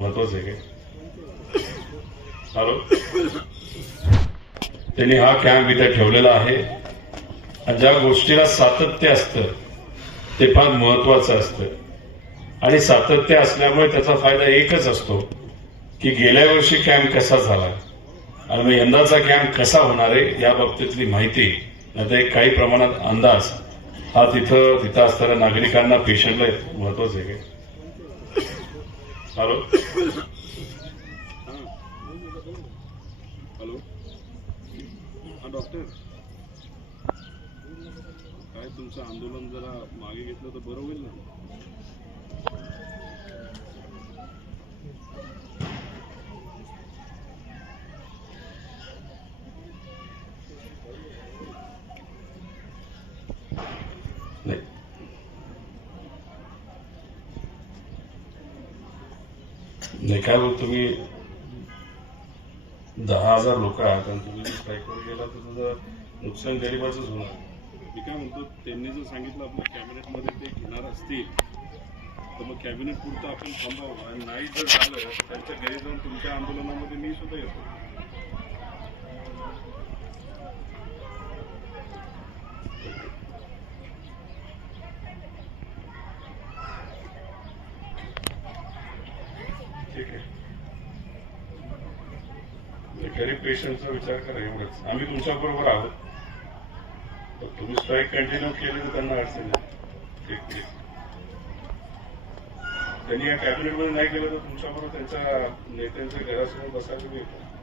महत्वाचं आहे हॅलो त्यांनी हा कॅम्प इथे ठेवलेला आहे. आणि ज्या गोष्टीला सातत्य असतं ते फार महत्वाचं असतं. आणि सातत्य असल्यामुळे त्याचा फायदा एकच असतो की गेल्या वर्षी कॅम्प कसा झाला? आणि मग यंदाचा कॅम्प कसा होणार आहे या बाबतीतली माहिती नाही एक काही प्रमाणात अंदाज हा तिथं तिथं असणाऱ्या नागरिकांना पेशंटला महत्वाचं आहे हॅलो हॅलो हा डॉक्टर काय तुमचं आंदोलन जरा मागे घेतलं तर बरं होईल ना? नाही. नाही काय मग तुम्ही दहा हजार लोक आहात आणि तुम्ही स्ट्राईकवर गेला तर तुझं नुकसान गरिबाचंच होणार. मी काय म्हणतो त्यांनी जर सांगितलं आपल्या कॅबिनेटमध्ये ते घेणार असतील तर मग कॅबिनेट पुरतं आपण थांबावं. आणि नाही जर झालं त्यांच्या घरी जाऊन तुमच्या आंदोलनामध्ये मी सुद्धा येतो. ठीक आहे. गरीब पेशंटचा विचार करा एवढंच. आम्ही तुमच्या बरोबर आहोत. तर तुम्ही स्ट्राईक कंटिन्यू केली तर त्यांना अडचण नाही. ठीक ठीक. त्यांनी या कॅबिनेटमध्ये नाही केलं तर तुमच्याबरोबर त्यांच्या नेत्यांच्या घरासमोर बसायला मिळतं